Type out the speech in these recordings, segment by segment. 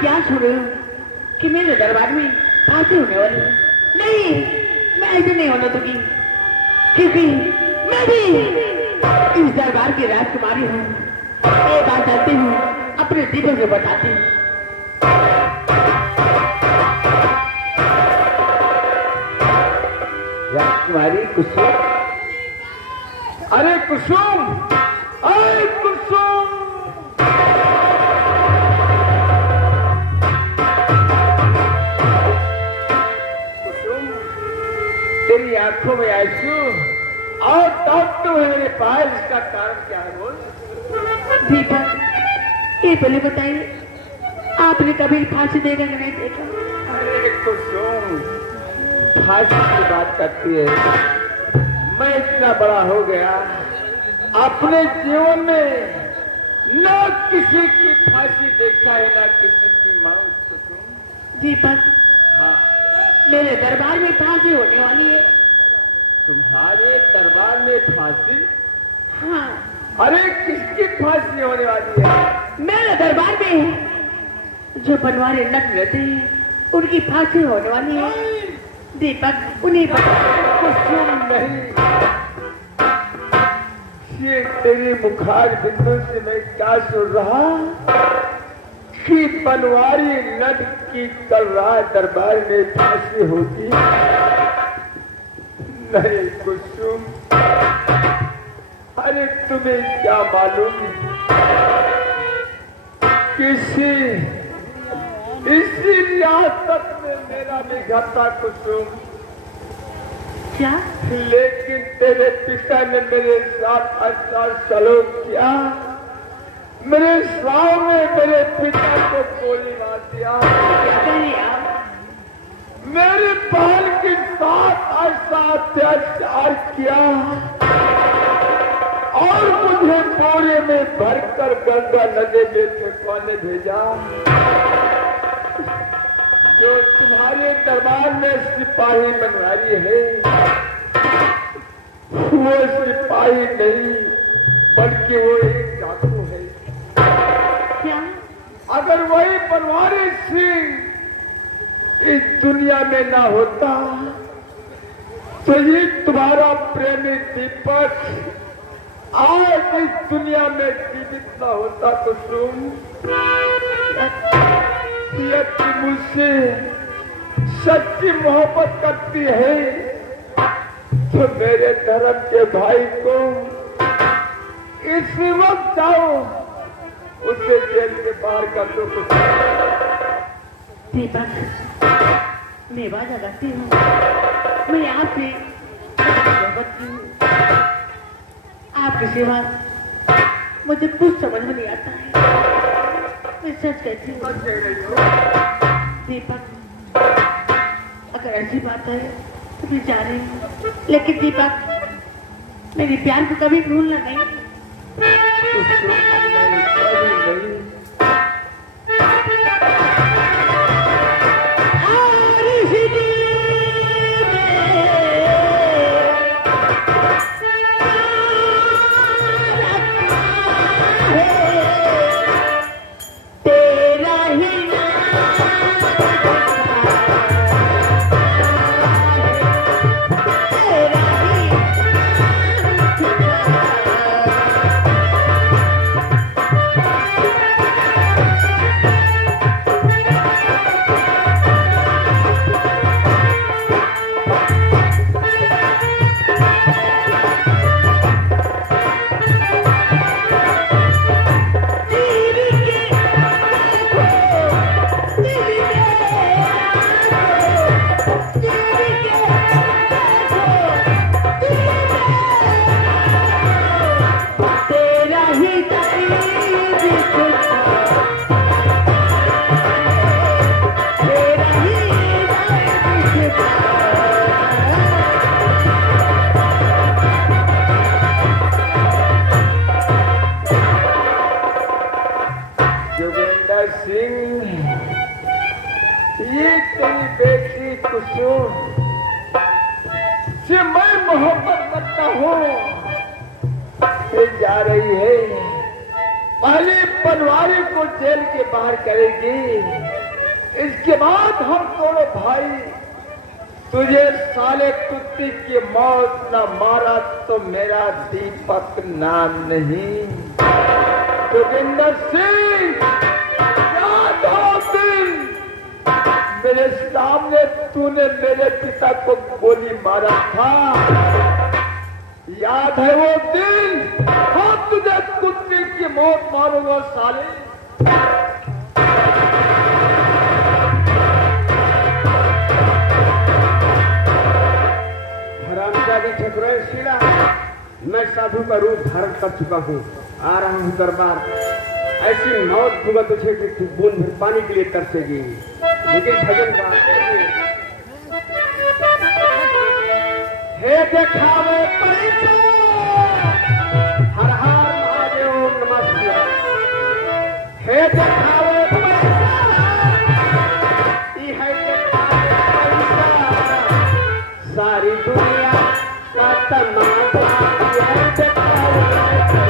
क्या सुन रहे हो कि मेरे दरबार में फांसी होने वाली है? नहीं, मैं ऐसे नहीं होने दूंगी, क्योंकि मैं भी इस दरबार की राजकुमारी हूँ। ये बात जानती हूँ, अपने दीपों से बताती हूँ। राजकुमारी कुसुम, अरे कुसुम, अरे कुसुम, कुसुम, तेरी आंखों में आंसू और तब तो मेरे पास, इसका कारण क्या है बोल? दीपक, ये पहले बताइए, आपने कभी फांसी देगा कि नहीं देखा? अरे कुसुम, फांसी की बात करती है। मैं इतना बड़ा हो गया, अपने जीवन में न किसी की फांसी देखा है, न किसी की मांग। कुसुम, दीपक, हाँ, मेरे दरबार में फांसी होने वाली है। तुम्हारे दरबार में फांसी? हाँ, अरे किसकी फांसी होने वाली है? मेरे दरबार में जो बनवारे नट रहते हैं उनकी फांसी होने वाली है। दीपक, उन्हीं कुसुम नहीं, ये तेरी मुखार बिंदु से मैं क्या सुन रहा कि बनवारी नट की कल रात दरबार में फांसी होगी? नहीं कुसुम, अरे तुम्हें क्या मालूम, किसी इसी रियासत में मेरा भी घर था कुसुम, क्या? लेकिन तेरे पिता ने मेरे साथ अच्छा सलूक किया। मेरे सामने मेरे पिता को गोली मार दिया। मेरे बहन के साथ ऐसा अत्याचार किया और मुझे बोरे में भरकर गंगा नदी में फेंकवाने भेजा। जो तुम्हारे दरबार में सिपाही बनवारी है, वो सिपाही नहीं बल्कि वो एक डाकू है। क्या? अगर वही बनवारी सिंह इस दुनिया में ना होता तो ये तुम्हारा प्रेमी दीपक आज इस दुनिया में जीवित ना होता। तो सुन, यदि मुझसे सच्ची मोहब्बत करती है तो मेरे धर्म के भाई को इसी वक्त जाओ, उसे जेल से बाहर कर दो। दीपक, मैं वादा करती हूँ, मैं आपसे आपकी सेवा मुझे कुछ समझ में नहीं आता है। मैं सच कहती हूँ दीपक, अगर ऐसी बात है तो मैं जा रही हूँ, लेकिन दीपक मेरे प्यार को कभी भूलना नहीं। से मैं मोहब्बत करता हूँ, जा रही है पहले बनवारी को जेल के बाहर करेगी, इसके बाद हम दोनों भाई तुझे साले कुत्ते की मौत न मारा तो मेरा दीपक नाम नहीं। जोगिंदर सिंह, याद हो दिन मेरे सामने तूने मेरे पिता को गोली मारा था, याद है वो दिन? हम तुझे कुत्ते की मौत मारूंगा साले। हरामजादी ठकुराइन शीला, मैं साधु का रूप धारण कर चुका हूँ, आ रहा हूँ दरबार। ऐसी मौत दूंगा तुझे कि तू बूंद भर पानी के लिए तरसेगी। लेकिन भजन गा, हे देखावे पैसा, हर हर महादेव नमस्कार। हे देखावे पैसा, है देखावे पैसा, सारी दुनिया का तमाशा है देखावे पैसा।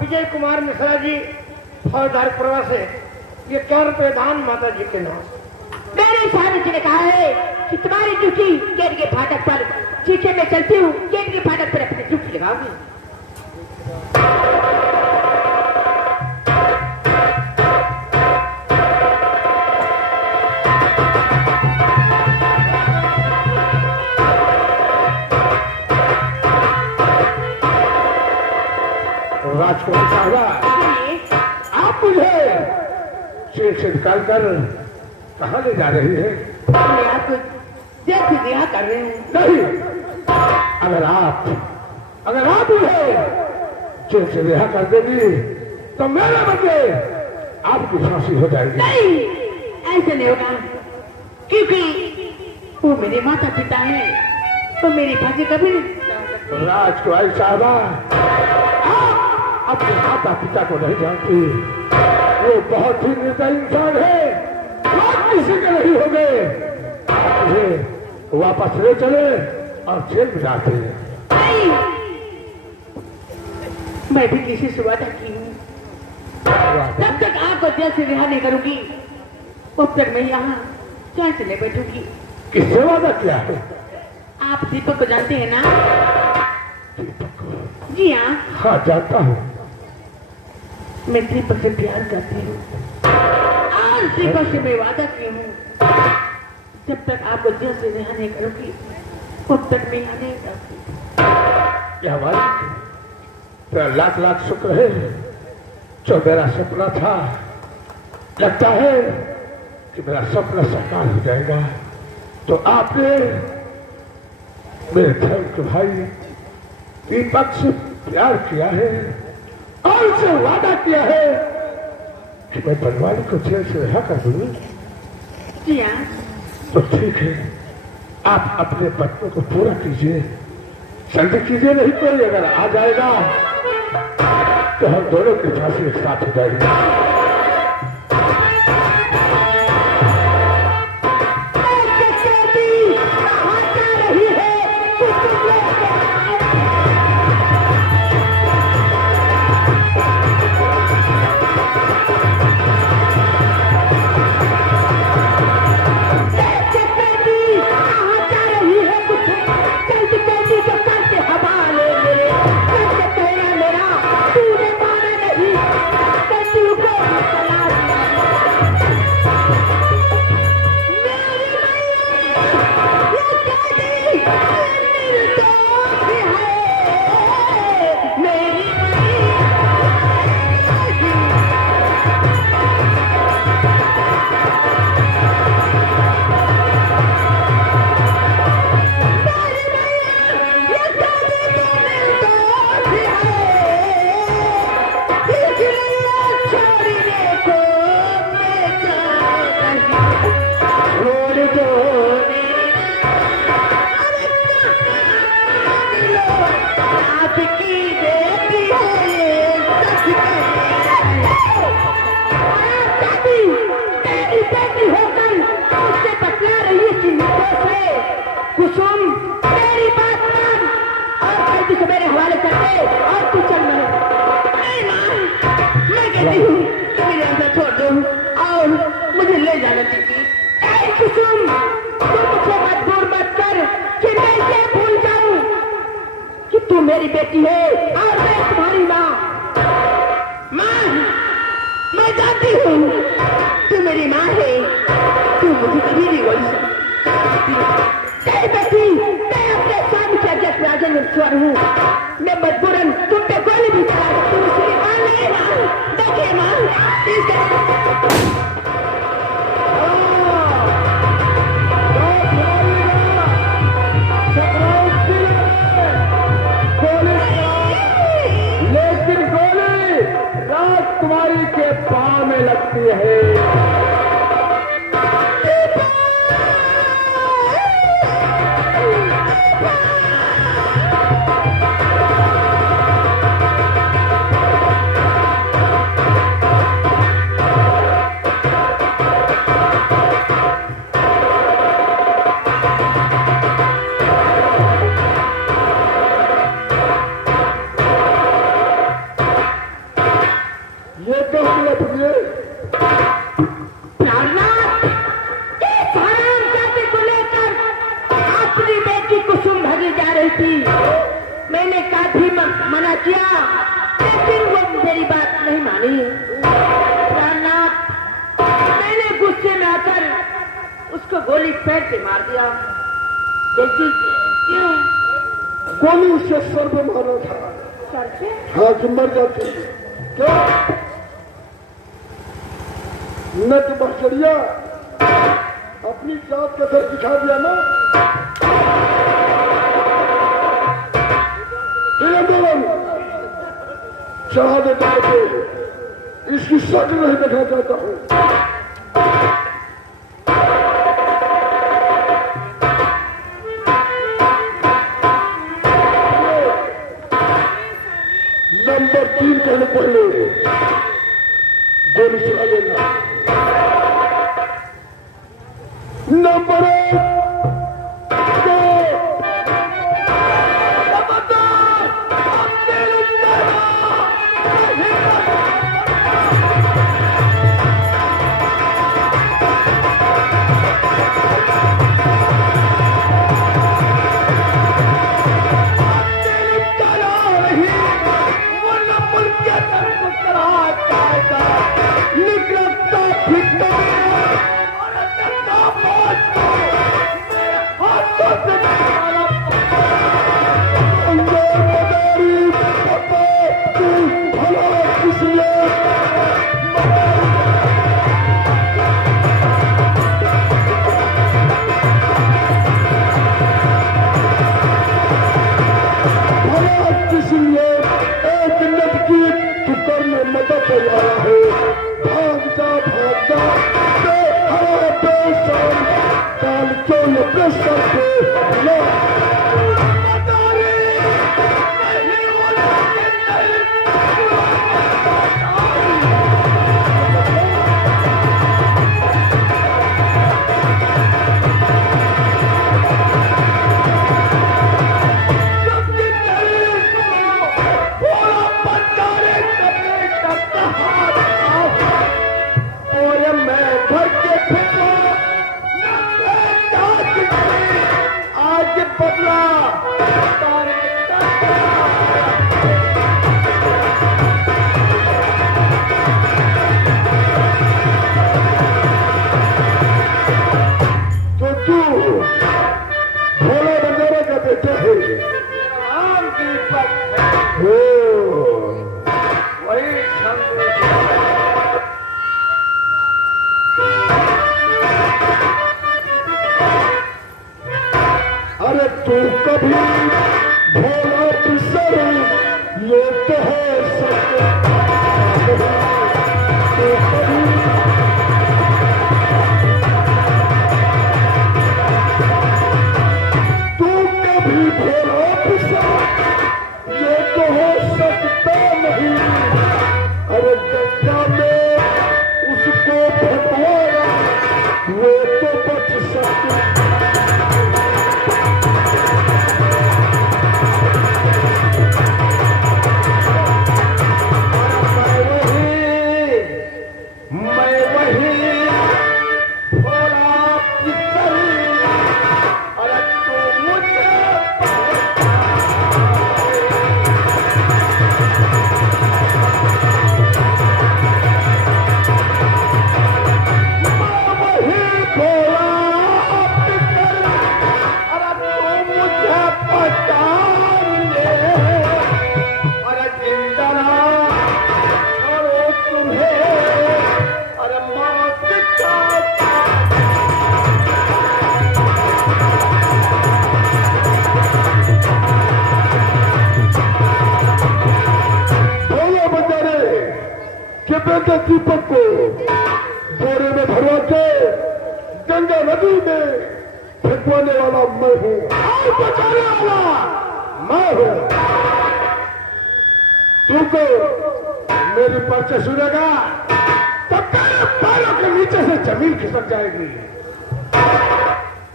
विजय कुमार मिश्रा जी, फौजदार प्रवास है। ये 100 रुपये दान माता जी के नाम। मेरे साहब जी ने कहा है कि तुम्हारी ड्यूटी गेट के फाटक पर, ठीक है मैं चलती हूँ, गेट के फाटक पर अपनी ड्यूटी लगाऊंगी। राजकुमार साहबा, आप मुझे जेल से निकाल कर कहाँ ले जा रही है? मैं आपको जेल से रिहा कर रही हूँ। नहीं, अगर आप मुझे जेल से रिहा कर देगी तो मेरे बदले आपकी फांसी हो जाएगी। नहीं, ऐसे नहीं होगा, क्योंकि वो मेरे माता पिता हैं, तो मेरी फांसी कभी नहीं। राजकुमार साहबा, अपने माता पिता को नहीं जानती, वो बहुत ही निर्दयी इंसान है, आप किसी के नहीं होंगे। मुझे वापस ले चले और जेल में डालते हैं। नहीं, मैं भी किसी से वादा की हूँ, जब तक आपको जेल से रिहा नहीं करूंगी तब तक मैं यहाँ चाय से नहीं बैठूंगी। किससे वादा किया है? आप दीपक को जानते हैं ना? जी हाँ। हाँ, जानता हूँ। मैं दीपक से प्यार करती हूँ और दीपक से मैं वादा की हूँ, जब तक आपको जेल से रिहा नहीं करूंगी तब तक मैं यहाँ नहीं जाऊंगी। क्या बात? तो लाख लाख शुक्र है जो मेरा सपना था, लगता है कि मेरा सपना साकार हो जाएगा। तो आपने मेरे धर्म के भाई दीपक से प्यार किया है और उसे वादा किया है कि मैं बनवारी को जेल से रिहा कर दूंगी। जी हाँ। तो ठीक है, आप अपने पत्नी को पूरा कीजिए, जल्दी कीजिए, नहीं कोई अगर आ जाएगा तो हम दोनों की फांसी एक साथ हो जाएगी। कुसुम मेरी बात मान और जल्दी से मेरे हवाले कर दे और तू चल मरे। नहीं मां, मैं कहती हूँ कि मेरे अंदर छोड़ दो और मुझे ले जाना दीदी। कुसुम तू मुझे मजबूर मत कर कि मैं ये भूल जाऊं कि तू मेरी बेटी है और मैं तुम्हारी माँ। माँ, मैं जानती हूँ तू मेरी माँ है, तू मुझे कभी नहीं बोल सकती। मैं अपने स्वामी के अध्यक्ष राजन ईश्वर हूँ, मैं मजबूरन तुम पे गोली भी चला सकती हूँ। इसलिए मां नहीं मां, देखिए मां, लेकिन गोली राजकुमारी के पांव में लगती है। मैंने काफी मना किया लेकिन वो मेरी बात नहीं मानी। मैंने गुस्से में आकर उसको गोली पैर पे मार दिया। गलती क्यों? गोली उससे सर पे मारा था। सर पे? हाँ, कि मर जाती क्या न तो बखरिया अपनी जात का सर दिखा दिया ना। चढ़ा देता है, इसकी शक्ल नहीं देखना चाहता हूँ। नंबर 3 कहने पहले गोली चला देना। नंबर 1 निकलता फिरता और मदद आया है। भाग जा बेसन काल क्यों ये प्रेशर पे लो दीपक को बोरे में भरवा के गंगा नदी में फेंकवाने वाला मैं हूँ और बचाने वाला मैं हूँ। तुमको मेरी पर्चे सुनेगा तो तेरे पैरों के नीचे से जमीन खिसक जाएगी।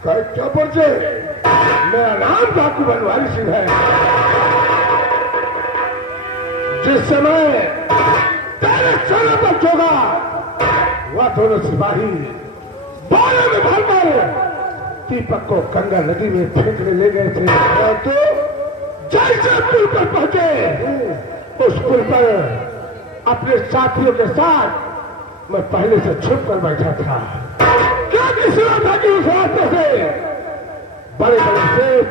क्या पर्चे? मेरा नाम डाकू बनवारी सिंह है। जिस समय तेरे चेहरे पर जोगा वह दोनों सिपाही बोरे में भरकर दीपक को गंगा नदी में फेंकने ले गए थे। तो जैसे पुल पर पहुंचे उस पुल पर अपने साथियों के साथ मैं पहले से छुप कर बैठा था। क्योंकि सुना था कि उस रास्ते से बड़े बड़े सेठ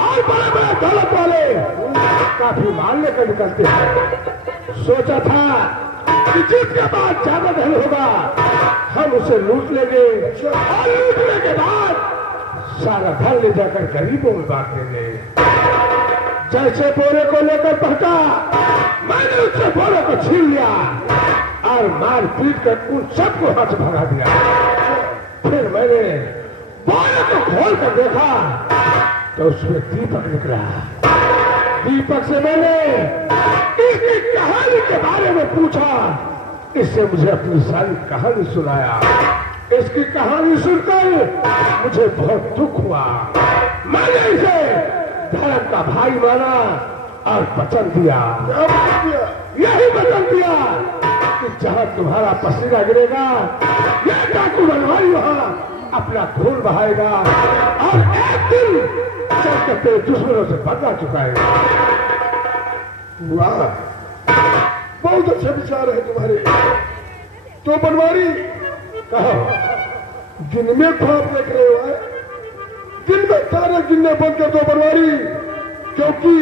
और बड़े बड़े दौलत वाले काफी माल लेकर निकलते हैं। सोचा था कि जिसके बाद ज्यादा धन होगा हम उसे लूट लेंगे और लूटने के बाद सारा धन ले जाकर गरीबों में बांट देंगे। जैसे बोरे को लेकर पहुंचा मैंने उससे बोरे को छीन लिया और मार पीट कर उन सबको हाथ से भगा दिया। फिर मैंने बोरे को खोल कर देखा तो उसमें दीपक निकला। दीपक से मैंने इसकी कहानी के बारे में पूछा। इससे मुझे अपनी सारी कहानी सुनाया। इसकी कहानी सुनकर मुझे बहुत दुख हुआ। मैंने इसे धर्म का भाई माना और वचन दिया। यही वचन दिया कि जहां तुम्हारा पसीना गिरेगा यह डाकू बनवारी वहां अपना खून बहाएगा और एक दिन चल के तेरे दुश्मनों से बदला चुकाएगा। वाह, बहुत अच्छे विचार है तुम्हारे। तो बनवारी कहो दिन में ख्वाब देख रहे हो? दिन में तारे गिनने बंद कर दो बनवारी, क्योंकि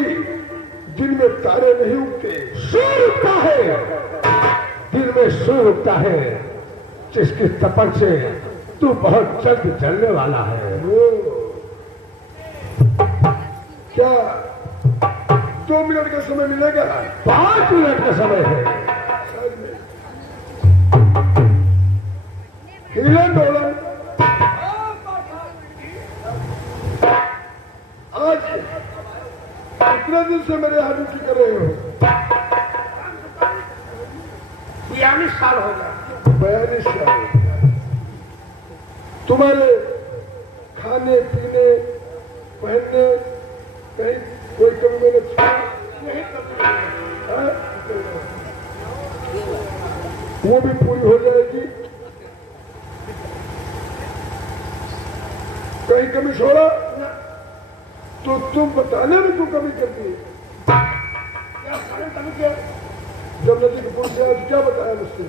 दिन में तारे नहीं उगते, सूर्य उगता है। दिन में सूर्य उगता है जिसकी तपन से तू बहुत जल्द जलने वाला है। क्या 2 मिनट का समय मिलेगा? 5 मिनट का समय है। इंग्लैंड डॉलर आज इतने दिन से मेरे यहाँ ड्यूटी कर रहे हो 42 साल हो गया 42 साल तुम्हारे खाने पीने पहनने कहीं कोई कभी मैंने यही कभी हाँ? वो भी पूरी हो जाएगी कहीं कमी छोड़ा तो तुम बताने में क्यों कमी करती है क्या सारे कभी किया जब नदी के पुल से आज क्या बताया मुझसे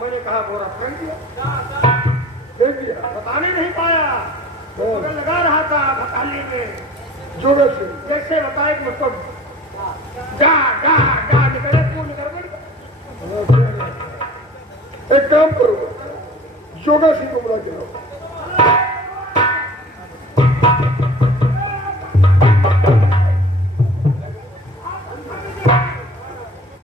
मैंने कहा बोरा फेंक दिया फेंक दिया बताने नहीं पाया बोरा लगा रहा था बटाली में जो वैसे जैसे बताए कि मुझको गा गा गा निकले तू निकल गई एक काम करो योगा से गुमराह